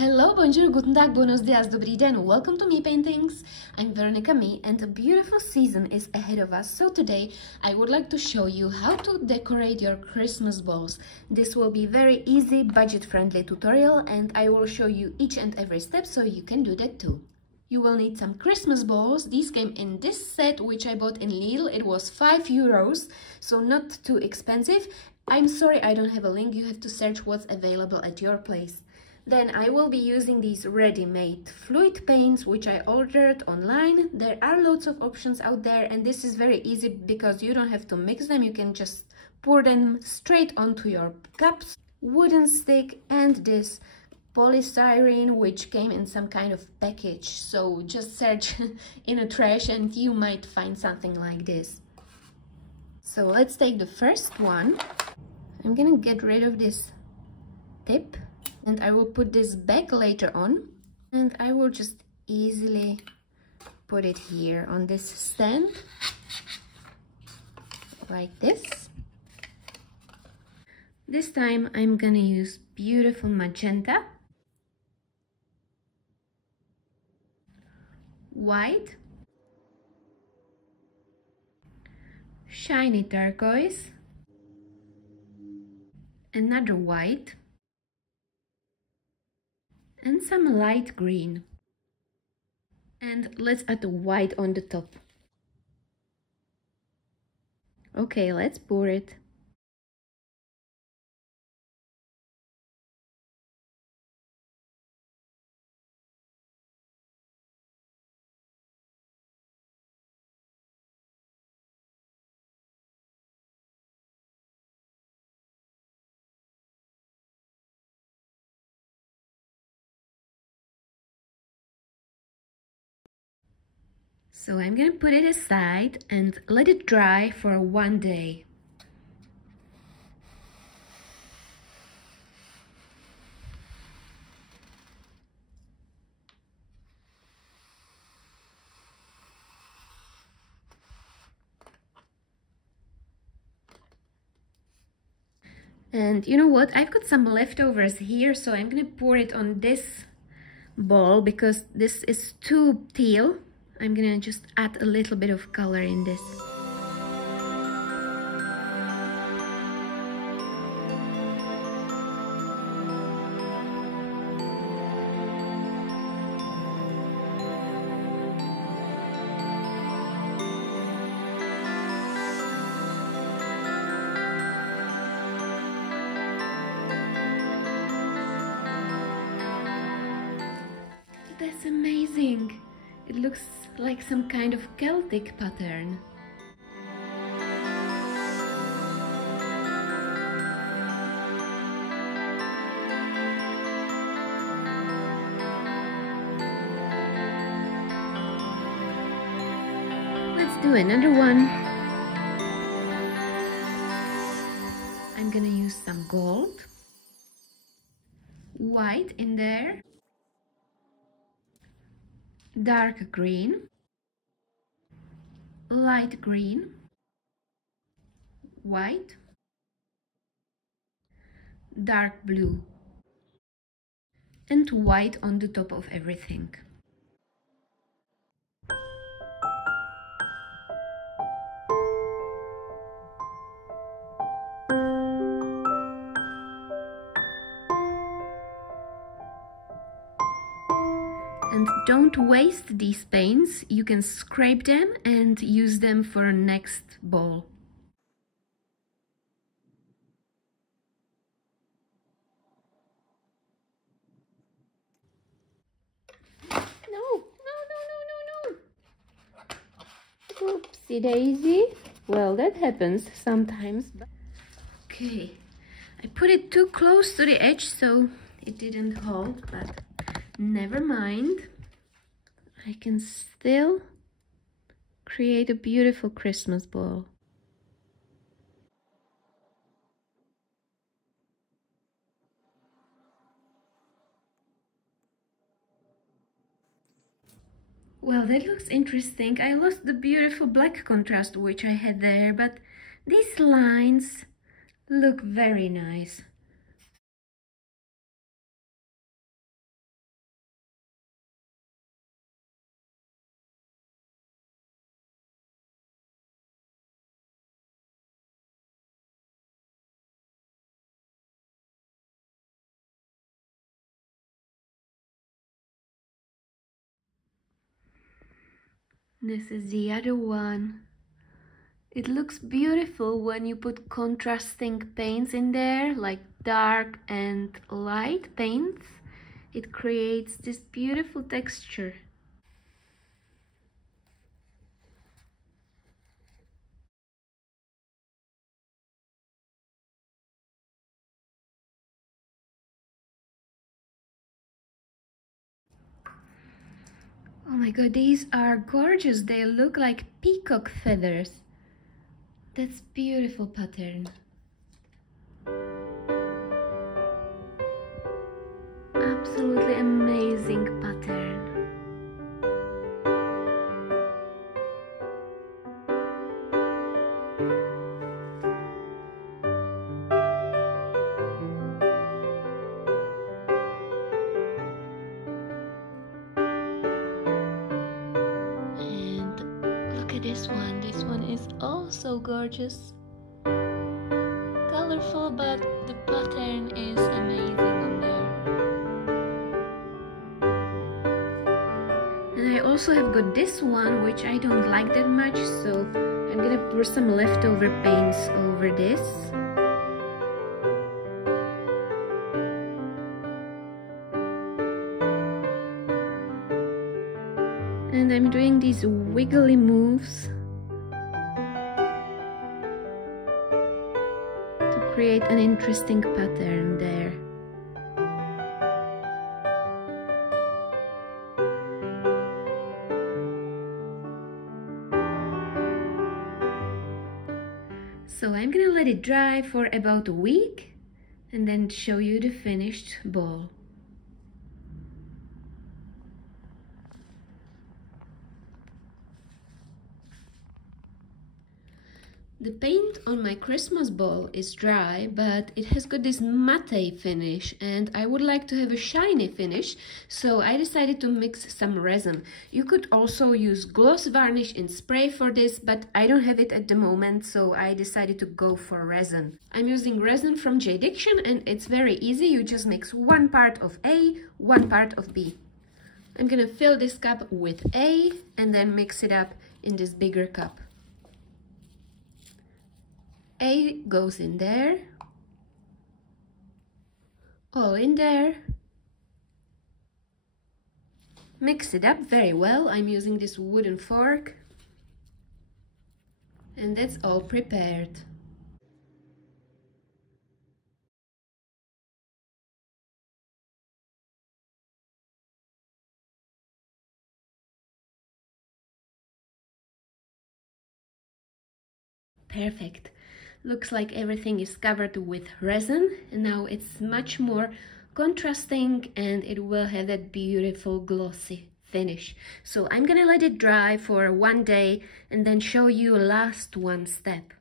Hello, bonjour, guten tag, buenos dias, dobrý den. Welcome to Me Paintings. I'm Veronica Me, and a beautiful season is ahead of us. So today I would like to show you how to decorate your Christmas balls. This will be very easy, budget-friendly tutorial, and I will show you each and every step so you can do that too. You will need some Christmas balls. These came in this set, which I bought in Lidl. It was €5, so not too expensive. I'm sorry I don't have a link. You have to search what's available at your place. Then I will be using these ready-made fluid paints, which I ordered online. There are lots of options out there, and this is very easy because you don't have to mix them. You can just pour them straight onto your cups. Wooden stick and this polystyrene, which came in some kind of package. So just search in a trash and you might find something like this. So let's take the first one. I'm gonna get rid of this tip. And I will put this back later on, and I will just easily put it here on this stand, like this. This time I'm gonna use beautiful magenta, white, shiny turquoise, another white, and some light green. And let's add the white on the top. Okay, let's pour it. So I'm gonna put it aside and let it dry for 1 day. And you know what? I've got some leftovers here, so I'm gonna pour it on this ball because this is too teal. I'm gonna just add a little bit of color in this. That's amazing! It looks like some kind of Celtic pattern. Let's do another one. I'm gonna use some gold, white in there, dark green, light green, white, dark blue, and white on the top of everything. And don't waste these paints. You can scrape them and use them for next ball. No. Oopsie daisy. Well, that happens sometimes. Okay, I put it too close to the edge, so it didn't hold, but never mind. I can still create a beautiful Christmas ball. Well, that looks interesting. I lost the beautiful black contrast which I had there, but these lines look very nice. This is the other one. It looks beautiful when you put contrasting paints in there, like dark and light paints. It creates this beautiful texture. Oh my god, these are gorgeous. They look like peacock feathers. That's beautiful pattern. Absolutely amazing pattern. And look at this one. This one is also gorgeous. Colorful, but the pattern is amazing on there. And I also have got this one, which I don't like that much, so I'm gonna pour some leftover paints over this. And I'm doing these wiggly moves to create an interesting pattern there. So I'm gonna let it dry for about a week and then show you the finished ball. The paint on my Christmas ball is dry, but it has got this matte finish and I would like to have a shiny finish, so I decided to mix some resin. You could also use gloss varnish in spray for this, but I don't have it at the moment, so I decided to go for resin. I'm using resin from J. Diction and it's very easy. You just mix 1 part of A, 1 part of B. I'm gonna fill this cup with A and then mix it up in this bigger cup. A goes in there, all in there. Mix it up very well. I'm using this wooden fork. And that's all prepared. Perfect. Looks like everything is covered with resin, and now it's much more contrasting and it will have that beautiful glossy finish. So I'm gonna let it dry for 1 day and then show you last one step.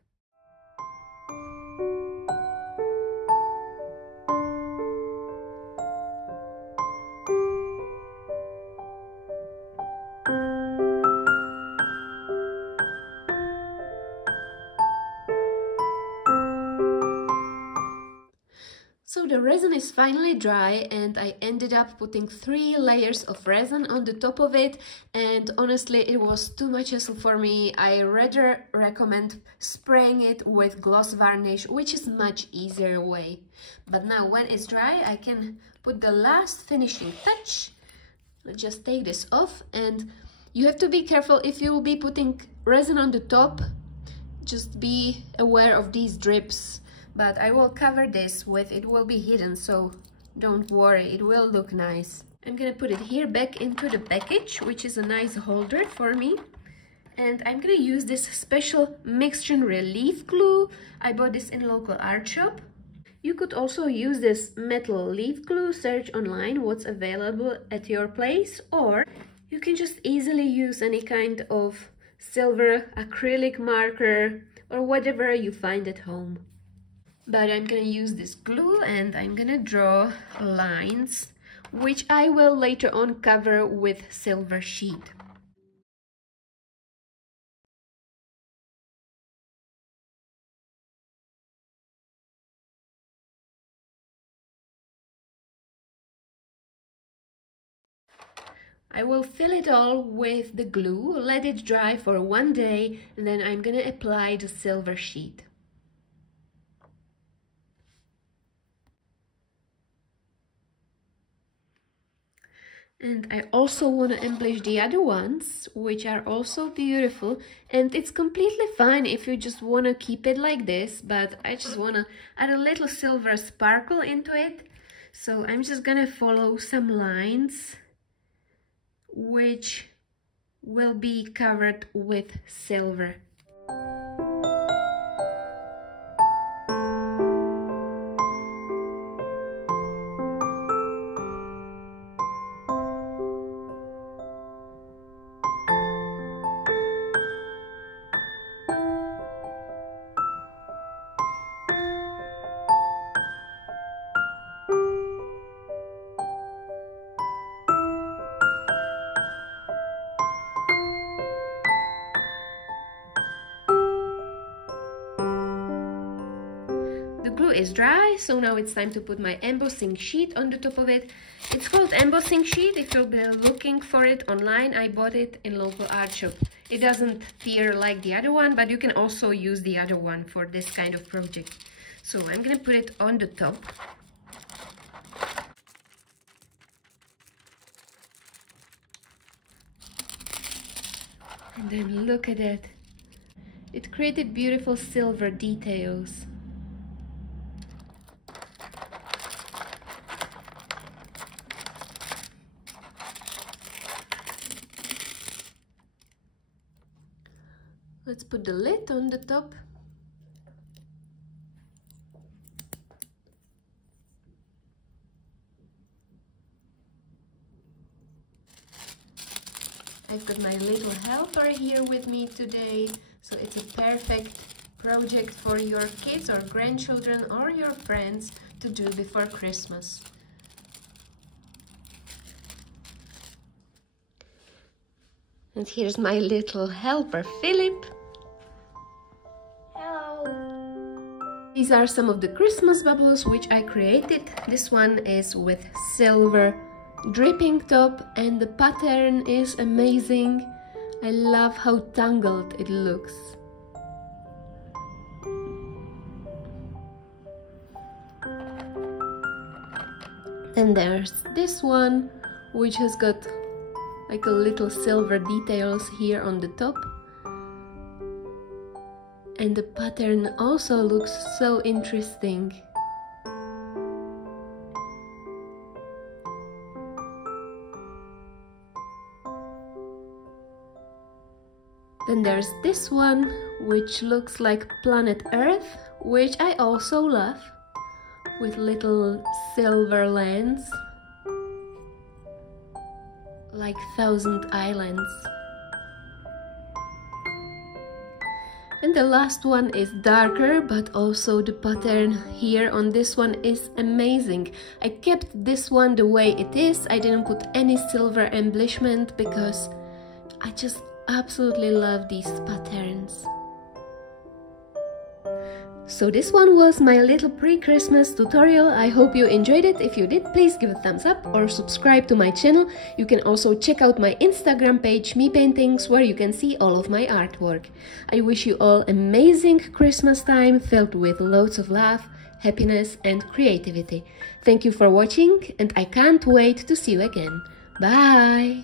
So the resin is finally dry and I ended up putting 3 layers of resin on the top of it, and honestly it was too much hassle for me. I rather recommend spraying it with gloss varnish, which is much easier way. But now when it's dry I can put the last finishing touch. Let's just take this off, and you have to be careful if you will be putting resin on the top. Just be aware of these drips. But I will cover this with, it will be hidden, so don't worry, it will look nice. I'm gonna put it here back into the package, which is a nice holder for me. And I'm gonna use this special Mixtion relief glue. I bought this in local art shop. You could also use this metal leaf glue, search online what's available at your place, or you can just easily use any kind of silver acrylic marker or whatever you find at home. But I'm gonna use this glue and I'm gonna draw lines, which I will later on cover with silver sheet. I will fill it all with the glue, let it dry for 1 day, and then I'm gonna apply the silver sheet. And I also want to embellish the other ones, which are also beautiful. And it's completely fine if you just want to keep it like this, but I just want to add a little silver sparkle into it. So I'm just gonna follow some lines which will be covered with silver. The glue is dry, so now it's time to put my embossing sheet on the top of it. It's called embossing sheet. If you'll be looking for it online, I bought it in local art shop. It doesn't tear like the other one, but you can also use the other one for this kind of project. So I'm gonna put it on the top. And then look at it. It created beautiful silver details. Let's put the lid on the top. I've got my little helper here with me today, so it's a perfect project for your kids or grandchildren or your friends to do before Christmas. And here's my little helper, Philip. These are some of the Christmas bubbles which I created. This one is with silver dripping top and the pattern is amazing. I love how tangled it looks. And there's this one which has got like a little silver details here on the top. And the pattern also looks so interesting. Then there's this one, which looks like planet Earth, which I also love, with little silver lands, like 1,000 islands. And the last one is darker, but also the pattern here on this one is amazing. I kept this one the way it is. I didn't put any silver embellishment because I just absolutely love these patterns. So this one was my little pre-Christmas tutorial. I hope you enjoyed it. If you did, please give a thumbs up or subscribe to my channel. You can also check out my Instagram page, Me Paintings, where you can see all of my artwork. I wish you all amazing Christmas time filled with loads of love, happiness and creativity. Thank you for watching and I can't wait to see you again. Bye!